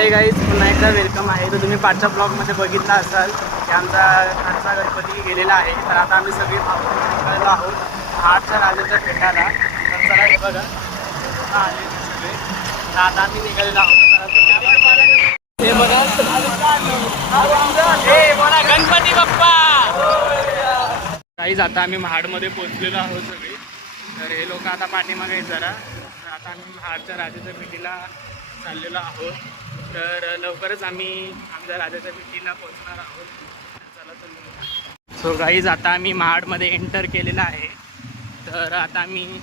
Hi guys, पुन्हा एकदा welcome आहे. तर तुम्ही पाचच्या ब्लॉगमध्ये बघितला असाल की आमचा घरचा गणपती गेलेला आहे. तर आता आम्ही सगळे निघालेलो आहोत महाडच्या राजाच्या भेटायला. तर चला हे बघा आले सगळे. तर आता आम्ही निघालेलो आहोत. हे बघा बोला गणपती बाप्पा. गाईज आता आम्ही महाडमध्ये पोहोचलेलो आहोत सगळे. तर हे लोक आता पाठीमागे आहेत जरा. तर आता आम्ही महाडच्या राजाच्या भेटीला चाललेलो आहोत. तर लवकरच आम्ही आमच्या राजाच्या भेटीला पोहोचणार आहोत. चला चला. सो गाईज आता आम्ही महाडमध्ये एंटर केलेलं आहे. तर आता आम्ही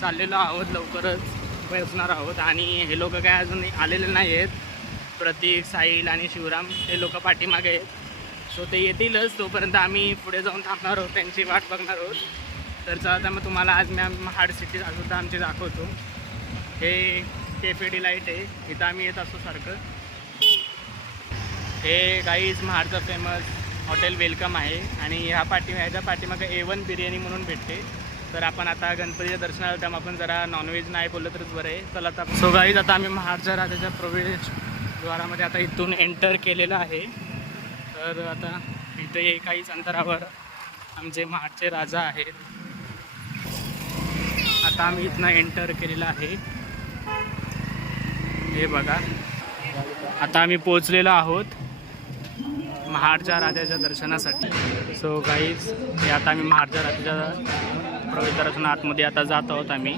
चाललेलो आहोत, लवकरच पोहोचणार आहोत. आणि हे लोक काय अजून आलेले नाही आहेत. प्रतीक, साहिल आणि शिवराम हे लोक पाठीमागे आहेत. सो ते येतीलच, तोपर्यंत आम्ही पुढे जाऊन थांबणार आहोत, त्यांची वाट बघणार आहोत. तर चला मग तुम्हाला आज मी महाड सिटी सुद्धा आमची दाखवतो. हे कॅफे डिलाईट आहे, इथं आम्ही येत असतो सारखं. हे गाईज महाडचं फेमस हॉटेल वेलकम आहे. आणि ह्याच्या पाठीमागं A1 बिर्याणी म्हणून भेटते. तर आपण आता गणपतीच्या दर्शनाला टाइम आपण जरा नॉनव्हेज नाही बोललं तरच बरं आहे. चला आता. सो गाईज आता आम्ही महाडच्या राजाच्या प्रवेशद्वारामध्ये आता इथून एंटर केलेलं आहे. तर आता इथे काहीच अंतरावर आमचे महाडचे राजा आहेत. आता आम्ही इथनं एंटर केलेलं आहे. हे बघा आता आम्ही पोचलेलो आहोत महाडच्या राजाच्या दर्शनासाठी. सो गाईज हे आता आम्ही महाडच्या राजाच्या प्रवेशद्वारातून आतमध्ये आता जात आहोत आम्ही.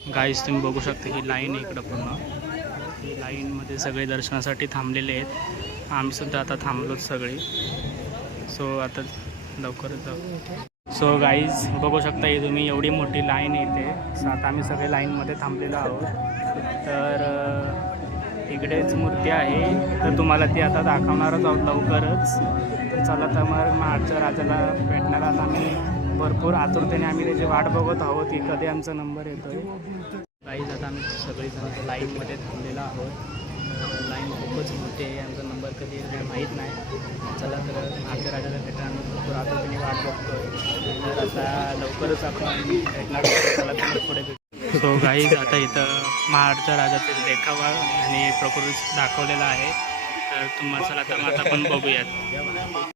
गाईज तुम्ही बघू शकता ही लाईन इकडं पूर्ण. ही लाईनमध्ये सगळे दर्शनासाठी थांबलेले आहेत. आम्हीसुद्धा आता थांबलोच सगळे. सो आता लवकरच जाऊ. सो गाईज बघू शकता ही तुम्ही एवढी मोठी लाईन येते. सो आता आम्ही सगळे लाईनमध्ये थांबलेलो आहोत. तर इकडेच मूर्ती आहे, तर तुम्हाला ती आता दाखवणारच आहोत लवकरच. तर चला तर मग महाडच्या राजाला भेटण्याला आता आम्ही भरपूर आतुरतेने आम्ही त्याची वाट बघत आहोत की कधी आमचा नंबर येतो आहे. गाईज आता आम्ही सगळेजण लाईनमध्ये थांबलेलो आहोत. लाईन खूपच मोठी आहे, आमचा नंबर कधी येईल काही माहीत नाही. चला तर महाडच्या राजाला भेटायला भरपूर आतुरतेने वाट बघतोय. तर आता लवकरच आपण भेटणार. चला तर पुढे भेटू. सो गाईज आता इथं महाडच्या राजाचे देखावा आणि प्रकृती दाखवलेला आहे. तर तुम्हाला चला तर आता आपण बघूयात.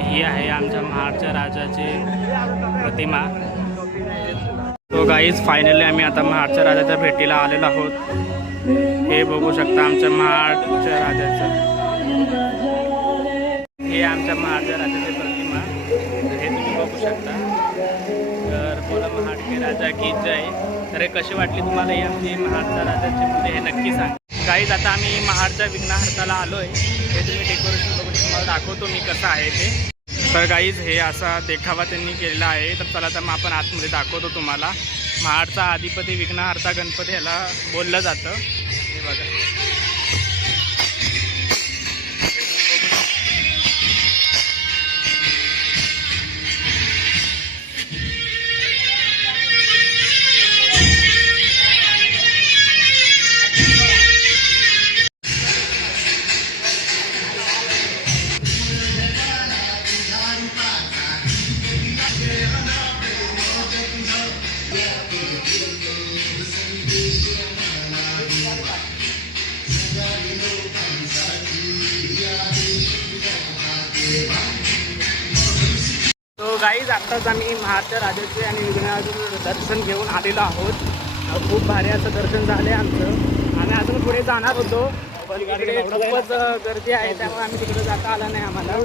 ही आहे आमच्या महाडच्या राजाची प्रतिमा. तो गाईज फायनली आम्ही आता महाडच्या राजाच्या भेटीला आलेलो आहोत. हे बघू शकता आमच्या महाडच्या राजाचं. हे आमच्या महाडच्या राजाची प्रतिमा हे तुम्ही बघू शकता. तर बोला महाड के राजा की जय. तर हे कशी वाटली तुम्हाला ही आमची महाडच्या राजाची म्हणजे हे नक्की सांगा. गाईज आता आम्ही महाडच्या विघ्नहर्ताला आलो आहे. हे तुम्ही डेकोरेशन बघून तुम्हाला दाखवतो मी कसं आहे ते. तर गाईज हे असा देखावा त्यांनी केलेला आहे. तर चला तर मग आपण आतमध्ये दाखवतो तुम्हाला. महाडचा अधिपती विघ्नहर्ता गणपती ह्याला बोललं जातं. हे बघा तो गाईज आत्ताच आम्ही महाराष्ट्र राजाचे आणि विघ्नराजाचं दर्शन घेऊन आलेलो आहोत. खूप भारी असं दर्शन झाले आमचं. आम्ही अजून पुढे जाणार होतो पण तिकडे खूपच गर्दी आहे त्यामुळे आम्ही तिकडे जाता आला नाही आम्हाला.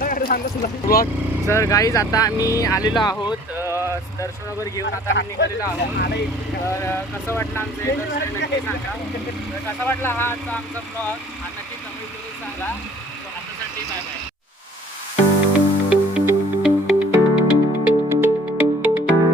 तर गाईज आता आम्ही आलेलो आहोत दर्शन वगैरे घेऊन आता आम्ही निघालेलो आहोत. तर कसं वाटलं आमचं हे दर्शन नक्की सांगा. तर कसा वाटला हा आजचा आमचा ब्लॉग हा नक्की कमेंट करून सांगा. आतासाठी बाय बाय.